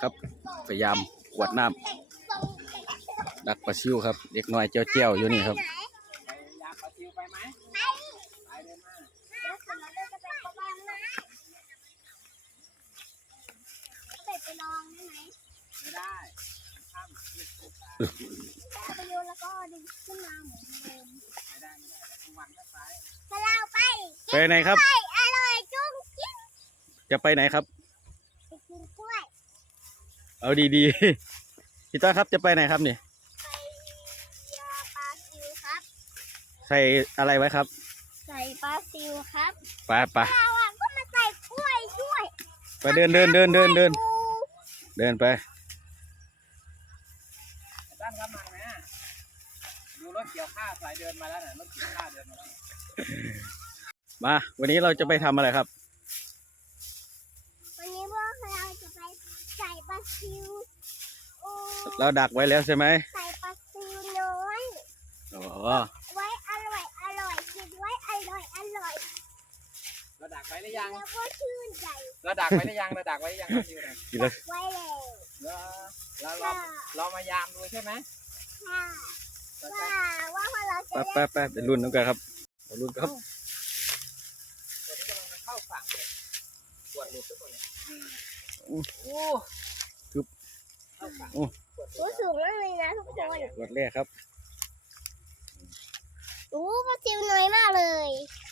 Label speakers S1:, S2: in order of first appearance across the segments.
S1: ครับ พยายามกวดน้ำดักปลาซิวครับเด็กน้อยเจ้าอยู่นี่ครับ
S2: ไปโยนแล้วก็ดึงขึ้นมาเหมือนเดิมเราไป
S1: ไหนครับ
S2: อร่อยจุ้งจิ้ง
S1: จะไปไหนครับ
S2: ไปกินกล้วย
S1: เอาดีๆพี่ต้อยครับจะไปไหนครับนี่
S2: ไปยาปลาซิวครับ
S1: ใส่อะไรไว้ครับ
S2: ใส่ปลาซิวครับ
S1: ไป
S2: เราก็มาใส่กล้วยด้วย
S1: ไปเดินไป
S3: ด้านครับมาไหมดูรถเกี่ยวข้าวสายเดินมาแล้วนะรถเกี่ยวข้าวเดินมาแล้ว
S1: มาวันนี้เราจะไปทำอะไรครับ
S2: วันนี้พวกเราจะไปใส่ปลาซิว
S1: เราดักไว้แล้วใช่ไหม
S2: ใส่ปลาซิวน้อย
S1: อ๋อ
S2: ไว้อร่อยกินไว้อร่อย
S3: เราดักไว้หรือยัง
S2: แล้วก็ชื่นใจ
S3: เราดักไว้หรือยังปลาซิวเนี่ย
S1: กินแล้ว
S2: ไว้แล้ว
S3: เรามายามดูใช่ไหม
S2: ค่ะว่าพอเราจะ
S1: ไปเดี๋ยวรุ่นน้องกันครับรุ่นครับ
S3: ตัวนี้กำลังเข้าฝั่งเลยปวดหลุดทุกคนเข้าฝั่ง
S2: สูงมากเลยนะทุกคน
S1: วัดแรกครับ
S2: ปลาซิวน้อยมากเลย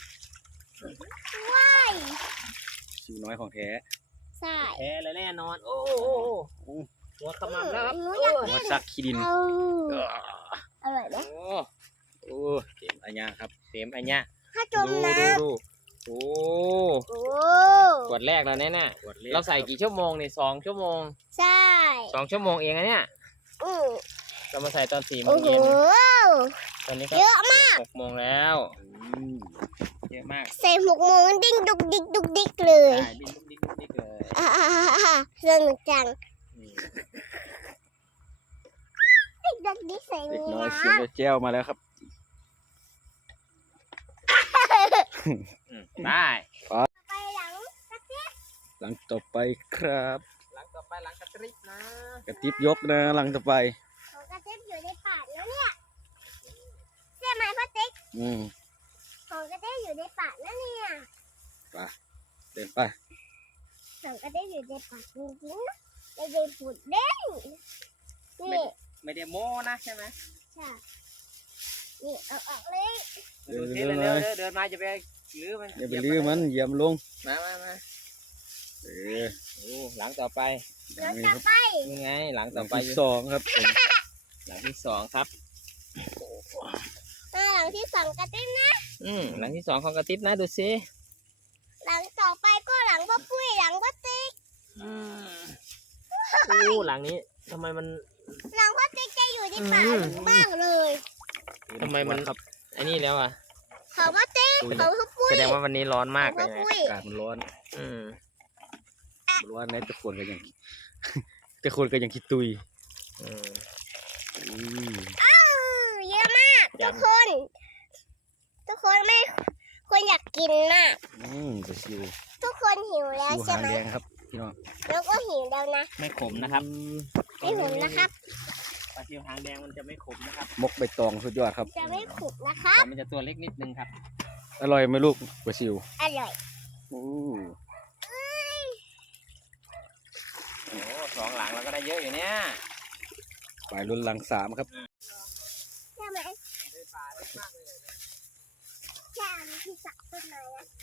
S2: ว้าย
S1: ซิวน้อยของแท้
S2: ใช่
S3: แท้เลยแน่นอนโอ้หัวขมับแล้วครับ
S1: หัวซักขี้ดิน
S2: อร่อยไหม
S1: โอ้เข็มอัญญาครับ
S3: เต็มอันเนี้ย
S2: ถ้าจมน้
S3: ำโอ้ขวดแรกแล้วเนี่ยเราใส่กี่ชั่วโมงเนี่ย2 ชั่วโมง
S2: ใช่
S3: 2 ชั่วโมงเองนะเนี่ยเรามาใส่ตอน4 โมงเย็นตอนนี้ก็
S2: เยอะมาก
S3: 6 โมงแล้วเยอะมาก
S2: ใส่6 โมงดิ้งดุกดิกเลย
S3: ใช่ดิ้งดุกดิกเลย
S2: สนุกจังดิ้งดุกดิกใส่
S1: เด็กน้อยเสียงเจ้ามาแล้วครับ
S3: ได้
S2: ไป
S1: หลังต่อไปครับ
S3: หลังกระติบนะ
S1: กระติบยกนะหลังต่อไป
S2: ของกระติบอยู่ในป่าแล้วเนี่ยใช่ไหมพ่อติ๊กของกระติบอยู่ในป่าแล้วเนี่ย
S1: ไปเดินไป
S2: ของกระติบอยู่ในป่าจริงๆนะไม่ได้พูดเด้งนี่
S3: ไม่ได้โม้นะใช่ไหม
S2: ใช่นี่เอาออกเลย
S3: เดินมาจะไปลื้อมัน
S1: อย่าไปลื้อมันเหยียบลง
S3: มาหลังต่อไปยังไงหลังต่อไป
S1: ที่2ครับ
S3: หลังที่2ครับ
S2: หลังที่2กระติ๊บนะ
S3: หลังที่2ของกระติ๊บนะดูสิ
S2: หลังต่อไปก็หลังพ่อปุ้ยหลังพ่อติ๊ก
S3: หลังนี้ทำไมมัน
S2: หลังพ่อติ๊กจะอยู่ในป่าบ้างเลย
S3: ทำไมมันไอ้นี่แล้วอ่ะ
S2: เขาพ่อติ๊กเขาพ่อปุ้ย
S3: แสดงว่าวันนี้ร้อนมากเลย
S1: อากาศมันร้อนในตะโคนก็ยังคิดตุย
S2: เยอะมากทุกคนไม่ควรอยากกินมากทุกคนหิวแล้วใช่ไหม
S1: ครับพี่น้อง
S2: แล้วก็หิวแล้วนะ
S3: ไม่ขมนะครับ
S2: ไม่ขมนะครับ
S3: ปลาซิวหางแดงมันจะไม่ขมนะครับ
S1: มกใบตองสุดยอดครับ
S2: จะไม่ขมนะครับ
S3: มันจะตัวเล็กนิดนึงครับ
S1: อร่อยไหมลูกปลาซิว
S2: อร่อย
S3: 2 หลังเราก็ได้เยอะอยู่เนี่ย
S1: ไปรุ่นหลัง3ครับ
S2: ใช่ไหมใช่ที่สักต้นไม้นะ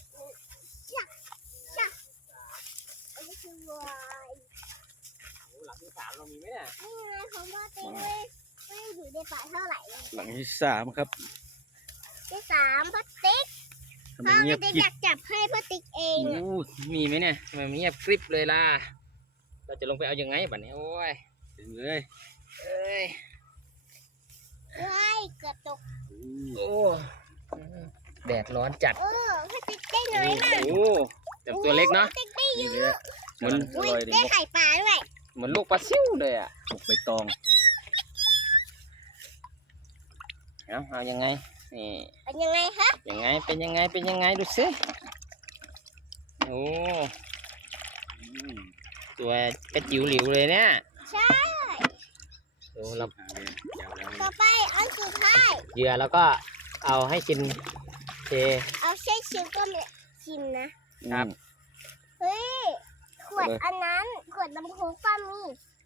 S2: อันนี้คือวาย
S3: หลังที่3เรามีไหมเนี่ย
S2: นี่ไงของพ่อติ๊กไม่อยู่ในป่าเท่าไหร่
S1: หลังที่3ครับ
S2: ที่3พ่อติ๊กพ่อไม่ได้อยากจับให้พ่อติ๊กเอง
S3: มีไหมเนี่ยทำไมเงียบกริบเลยล่ะเราจะลงไปเอายังไงบัดนี้โอ้ย
S1: ถึงเลย
S2: เกือบตก
S3: โอ้แดดร้อนจัด
S2: พ่อติ๊กได้น้อยมาก
S3: แต่ตัวเล็กเนาะ
S2: ติ๊กได้เยอะ
S1: มัน
S2: ได้ไข่ปลาด้วย
S3: เหมือนลูกปลาซิวเลยอ่ะ
S1: มกใบตอง
S3: เอายังไงนี่
S2: เป็นยังไงครับ
S3: เป็นยังไงดูสิโอ้ตัวกระจิ๋วหลิวเลยเนี่ย
S2: ใช่
S3: ดูเรา
S1: หางแดงยาวแล้ว
S2: ต่อไปอันสุดท้าย
S3: เหยื่อแล้วก็เอาให้ชินเท
S2: เอาใช้ชิมก็ไม่ชิมนะ
S3: ครับ
S2: เฮ้ยขวดอันนั้นขวดน้ำโค้กป้ามี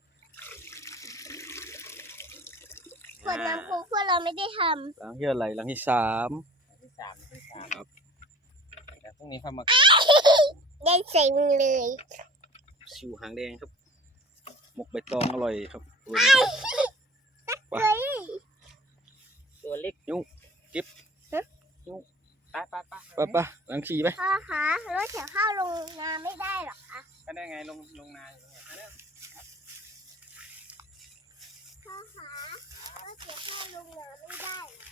S2: ขวดน้ำโค้กพวกเราไม่ได้ท
S1: หลังที่อะไรหลังที่สาม
S3: ที่สามครับแต่พรุ่งนี้เข้ามา
S2: ำได้ใส่มือเลย
S1: ชิวหางแดงครับหมกใบตองอร่อยครับ
S2: เฮ้ย
S3: ตัวเล็ก
S1: ยุ่งกิ๊บ
S3: ไปไปไป
S1: ไปหลังขี่ไป
S2: พ่อคะรถเขียวเข้าลงนาไม่ได้หรอคะ
S3: ก็ได้ไงลงนาอยู่เนี่ย
S2: พ่อคะรถเขียวเข้าลงนาไม่ได้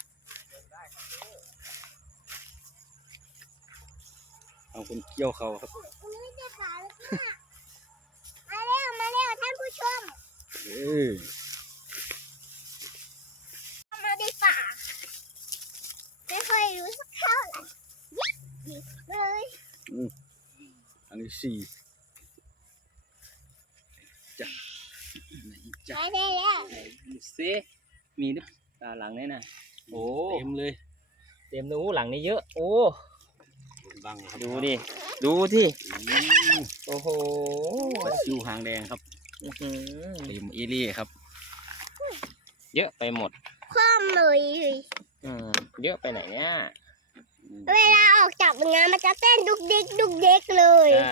S1: เอาคนเกี่ยวเขาครับ
S2: ไม่ได้ปลาเลยค่ะมาเร็วท่านผู้ชม
S1: เออ
S2: มาได้ป่าไม่ค่อยรู้สักเท่าไหร่ยิบเลย
S1: หลังที่สี่จ้ะไหนจ้ะ
S2: ไปได้แล้ว
S3: ดูสิมีหรือเปล่าหลังนี่นะโอ้
S1: เต็มเลย
S3: เต็มดูหลังนี้เยอะ โอ้
S1: บังครับ
S3: ดูดิดูที่
S1: อืม
S3: โอ้โห
S1: ปลาชิวหางแดงครับ
S3: อื้อหือ
S1: เต็มเอเรี่ครับ
S3: เยอะไปหมด
S2: คว่ำเลย
S3: เยอะไปไหนเนี่ย
S2: เวลาออกจากงานมันจะเต้นดุกดิกดุกดิกเลย
S3: ใช่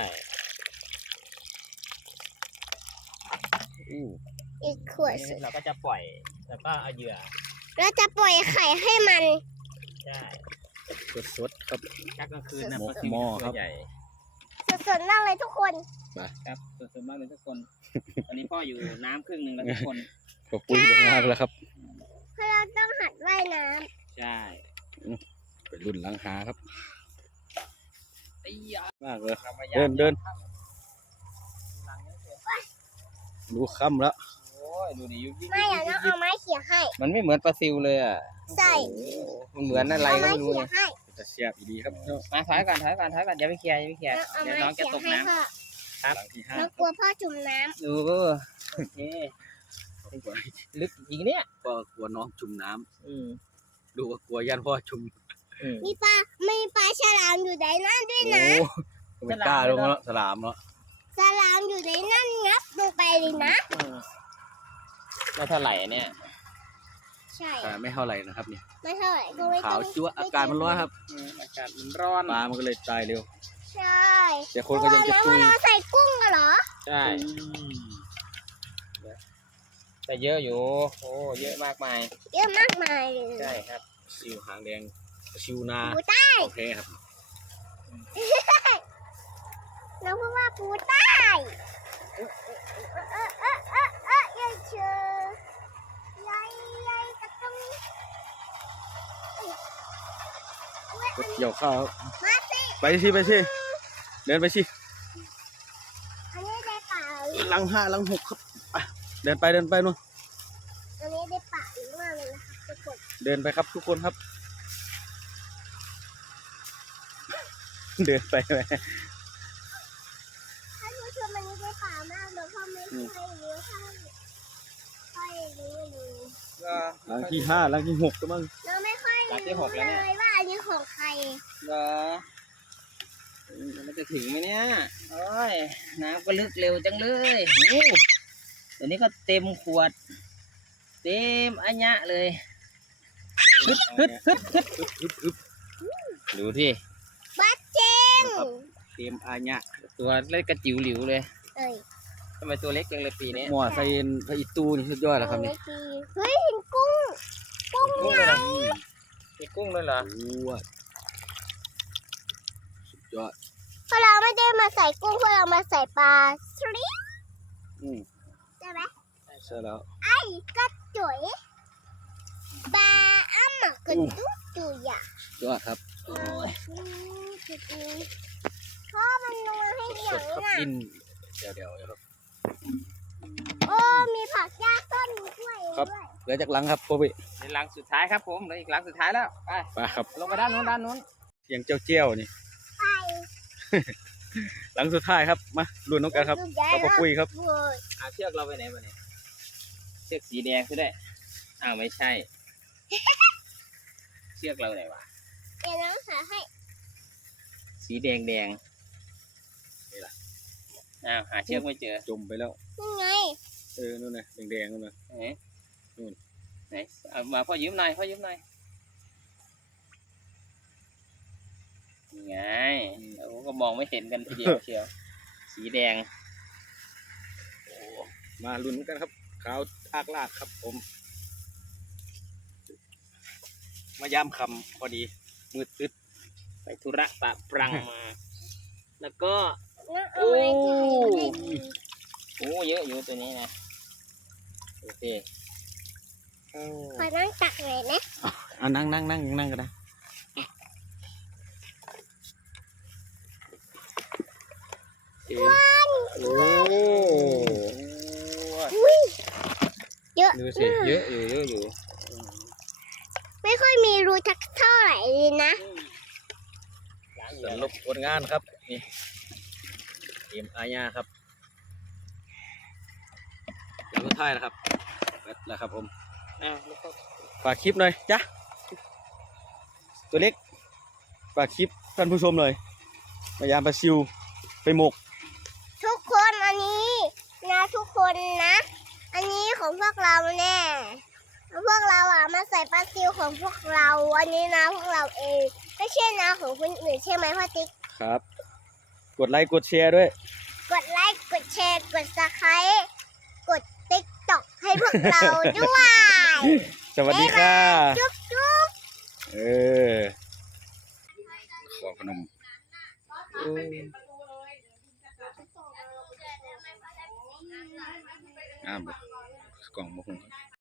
S1: อู้
S2: อีกขวดสุด
S3: เราก็จะปล่อยแล้วก็เอาเหยื่อ
S2: เราจะปล่อยไข่ให้มัน
S3: ใช่
S1: สดๆครับ
S3: ชักกลางคืนนะ
S1: หมก
S3: ปลาซิว
S1: หม้อ
S3: ตัว
S1: ครับ
S3: ใหญ่
S2: สดๆมากเลยทุกคน
S3: ครับสดๆมากเลยทุกคน ตอนนี้พ่ออยู่น้ำครึ่งหนึ่งแล้วทุกคน
S1: ขอบคุณมากๆแล้วครับ
S2: เพราะเราต้องหัดว่ายน้
S3: ใช่
S1: ไปรุ่นหลังหาครับ
S3: ไอ้ยาม
S1: ากเลย
S3: เรามา
S1: เดิน
S3: หลังนี้เสร็จ
S1: รู้ค่ำแล้ว
S3: โอ้ยดูดิยุบยิบ
S2: ำไม่อะน้องเอาไม้เขี่ยให้
S3: มันไม่เหมือนปลาซิวเลยอ่ะ
S2: ใช่
S3: มันเหมือนอะไร
S2: เอา
S3: ก็
S2: ไม้
S3: ไม่รู้
S2: เขี่ย
S3: เนี่ย
S2: ให้
S1: จะเสียบดีครับ
S3: มาถอยก่อนอย่าไปเคลียร์เดี๋ยว
S2: เอา
S3: น้
S2: ไม้
S3: องจะ
S2: เขี่ย
S3: ตก
S2: ให้
S3: น้
S2: พ่อ
S1: หลังที่ห้า
S2: เรากลัวพ่อจุ่มน้
S3: ำดูโอเคลึกอีกเนี่ย
S1: ก็กลัวน้องจุ่มน้ำ
S3: อืม
S1: ดูว่ากลัวยันพ่อจุ่ม
S2: ำมีปลาฉลามอยู่ในนั่นด้วยนะ
S1: โอ้ไม่กล้าลงแล้วสลามเนาะ
S2: ฉลามอยู่ในนั่นงับลงไปเลยนะ
S3: ไม่เท่าไหร่เนี่ย
S2: ใช่
S1: แต่ไม่เท่าไหร่นะครับเนี่ย
S2: ไม่เท่าไหร่ก็ไม่
S1: ขาว
S2: ต้อง
S1: จั๊วอากาศมันร้อนครับ
S3: อากาศมันร้อน
S1: ปลามันก็เลยตายเร็ว
S2: ใช่
S1: แต่คนก็ยังจะ
S2: แล้ว
S1: ตุ้ย
S2: เราใส่กุ้งกันเหรอ
S3: ใช่แต่เยอะอยู่โอ้เยอะมากมาย
S2: เยอะมากมายเลย
S3: ใช่ครับ
S1: ชิวหางแดงชิวนา
S2: ปูใต้
S1: โอเคครับ
S2: เราพูดว่าปูใต้ยัยเชยยัยกระตุ้ง
S1: ก็เกี่ยวข้าว
S2: มาสิ
S1: ไปสิเดินไปสิ
S2: อันนี้ได้ป่า
S1: หลังห้าหลังหกครับไปเดินไปนู่น
S2: อันนี้ได้ป่าอีกมากเลยนะคะทุกคน
S1: เดินไปครับทุกคนครับ เดินไปไหม
S2: ท่านผู้ชมอันนี้ได้ป่ามากเลยเพราะไม่เคยรู้ค่อยรู้เลย
S1: หลังที่ห้าหลังที่หกก็มั้ง
S2: เราไม่ค่อยรู้เลยว่าอันนี้ของใคร
S3: เหรอมันจะถึงไหมเนี่ยโอ้ยน้ำก็ลึกเร็วจังเลยโอ้เดี๋ยวนี้ก็เต็มขวด เต็มอัญญะเลยฮึดดูที่
S2: บัดเจง
S1: เตรียมอาญะ
S3: ตัวเล็กกระจิ๋วหลิวเลย
S2: เอ้ย
S3: ทำไมตัวเล็กจังเลยปีนี้
S1: หม้อไซเอ็นพระอิตูนี่สุดยอดแล้วครับนี่
S2: เฮ้ยเห็นกุ้ง กุ้ง
S3: กุ้ง
S2: เนี่ย
S3: เลยเหรอมีกุ้งด้วยเหรอ
S1: โอ้ยสุดยอด
S2: พวกเราไม่ได้มาใส่กุ้งพวกเรามาใส่ปลาสลิด
S1: อืม
S2: ใช่ไหม
S1: ใช่แล้ว
S2: ไอ้กระจุยปลาอ้ำกระจุยจุยอ่ะ
S1: สุดยอดครับ
S3: โอ้ย
S2: พ่อมันนัวให้
S1: ส
S2: เดี๋ยว
S1: ดๆครับ
S2: น่ะ
S1: กินเดี๋ยวครับ
S2: โอ้มีผักหญ้าต้นด้วย
S1: ครับ
S2: ด้วย
S1: เหลือจากหลังครับโคบิ
S3: ในหลังสุดท้ายครับผมเหลืออีกหลังสุดท้ายแล้วไป
S1: ไปครับ
S3: ลงไปด้านนู้น
S1: เสียงเจ้าเจี้ยวนี่
S2: ไป
S1: หลังสุดท้ายครับมาลุ้นน้องกันครับ
S2: ลูกใหญ่
S1: กับพ่อปุ้ยครับ
S2: โอ้ย
S3: เอาเชือกเราไปไหนมาเนี่ยเชือกสีแดงก็ได้อ้าวไม่ใช่ เชือกเราไหนวะ
S2: เดี๋ยวน้องหาให้
S3: สีแดงนี่ล่ะอ้าวหาเชือกไม่เจอ
S1: จมไปแล้ว
S2: นี่ไง
S1: นู่นน่ะแดงๆนู่นน่ะ
S3: เอ๊ะ
S1: นู่น
S3: ไหนเอามาพ่อยืมหน่อยพ่อยืมหน่อยนี่ไงเราก็มองไม่เห็นกันทีเดียวเชียวสีแดง
S1: มาลุ้นกันครับขาวอากลากครับผม มายามคำพอดีมืดตึ๊ด
S3: ไปธุระปะปรังมา แล้วก็
S2: น้องเอาอะไรที่ให้ให้ดี
S3: โอ้เยอะอยู่ตัวนี้นะโอเค
S2: ขอนั่งตักหน่อยนะ
S1: เอานั่งก็ได้โอ้
S2: เยอะ
S3: ดูสิเยอะอยู่
S2: ไม่ค่อยมีรูทักเท่าไหร่เลยนะ
S1: สรุปผลงานครับนี่ทีมอาญาครับหลังสุดท้ายนะครับเสร็จแล้วครับผม
S3: แล้วก็
S1: ฝากคลิปหน่อยจ้ะตัวเล็กฝากคลิปท่านผู้ชมหน่อยพยายามปลาซิวไปหมก
S2: ทุกคนอันนี้นะทุกคนนะ อันนี้ของพวกเราแน่พวกเราอ่ะมาใส่ปลาซิวของพวกเราอันนี้นะพวกเราเองไม่ใช่นะของคนอื่นใช่ไหมพ่อติ๊ก
S1: ครับ กดไลค์กดแชร์ด้วย
S2: กดไลค์กดแชร์กดซับสไครต์กดติ๊กต็อกให้พวกเราด้วย
S1: สวัสดีค่ะ
S2: จุ๊บจุ๊บ
S1: เออขอขนมบกล่องบกหุง